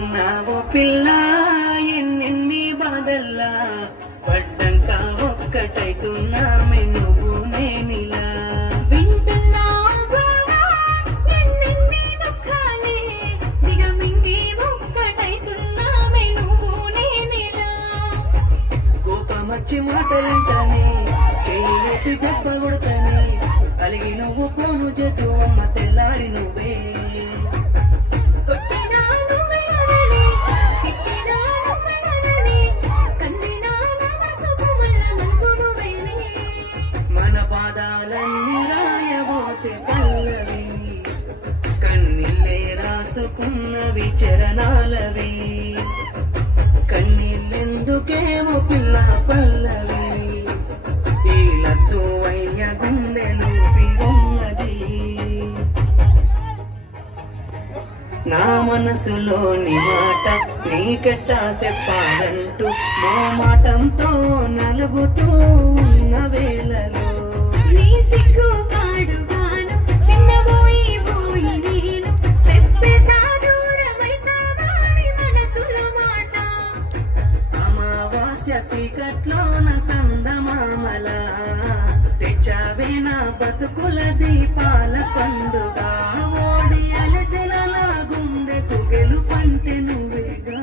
వింటున్నావో పిల్ల ఎన్నెన్ని బాధల్లా పడ్డంక ఒక్కటైతున్నామే నువ్వు నేనిలా కోపమచ్చి మాటలంటానే చెయ్యి దెబ్బ కొడతానే అలిగి నువ్వు పోను చేతు అమ్మ తెల్లారి నువ్వే. పాదాలన్నీ రాయబోతే పల్లవి కన్నీళ్ళే రాసుకున్నవి చరణాలవి కన్నీళ్ళెందుకేమో పిల్ల పల్లవి. ఈ లచ్చు అయ్య గుండెలు ఉన్నది నా మనసులోని మాట నీకెట్టా చెప్పాలంటూ మా మాటంతో నలుగుతూ ఉన్న వేళలో అమావాస్య సీకట్లోన సందమామల. తెచ్చావే నా బతుకుల దీపాల పండుగ. ఓడి అలసిన నా గుండెకు గెలుపంటే నువ్వేగా.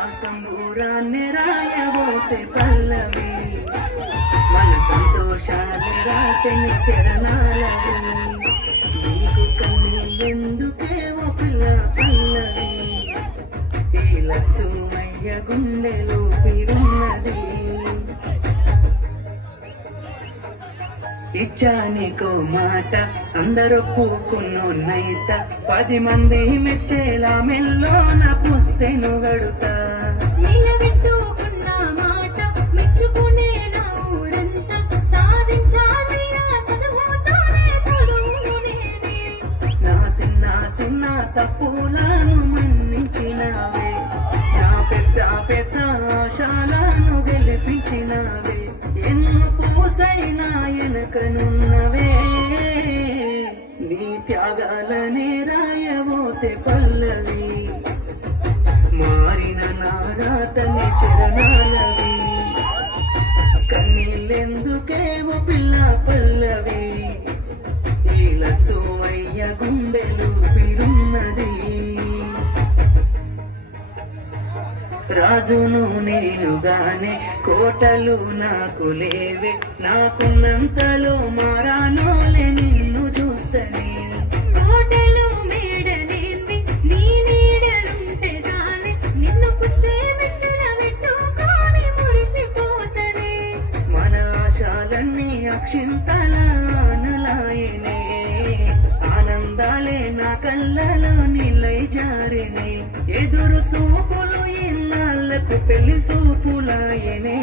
ఆ సంబూరాన్ని రాయబోతే పల్లవి. మన సంతోషాన్ని రాసిన చరణాలవి. నీకు కన్నీ ఎందుకే ఓ పిల్ల పల్లవి? ఈ లక్ష్మయ్య గుండెలో ఇచ్చానికో మాట అందరూ పూకున్నోన్నైత పది మంది మెచ్చేలా మెల్లోన పుస్తెను గడుతా నిలబెట్టుకున్న మాట మెచ్చుకునేలా ఊరంతా. వెనకనున్నవే నీ త్యాగాలనే రాయబోతే పల్లవి. మారిన నారాతని చరణాలవి. కన్నీళ్ళెందుకేమో పిల్ల పల్లవి? ఈ లచ్చుమయ్య గుండెలు పిరు రాజును నేనుగానే కోటలు నాకు లేవే. నాకున్నంతలో మారానోలే నిన్ను చూస్తనే. కోటలు మేడలేంది నీ నీడలుంటే చాలే. నిన్ను పుస్తే మురిసిపోతనే. మన ఆశాలన్నీ ఉండాలే నా కళ్ళలో నీళ్ళై జారినే. ఎదురు సూపులు ఇన్నాళ్ళకు పెళ్ళి సూపులాయనే.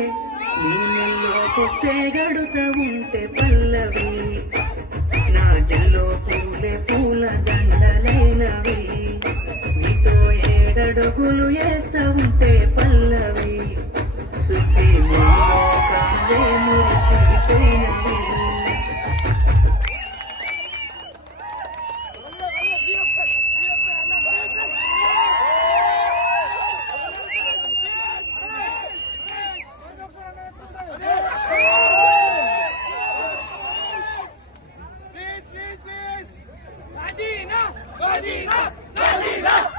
నీళ్ళల్లో పుస్తే గడుత ఉంటే పల్లవి. నా జల్లో పూలే పూల దండలైనవి. నీతో ఏడడుగులు వేస్తా ఉంటే పల్లవి. సుసీ మురిసిపోయినవి Medina, Medina.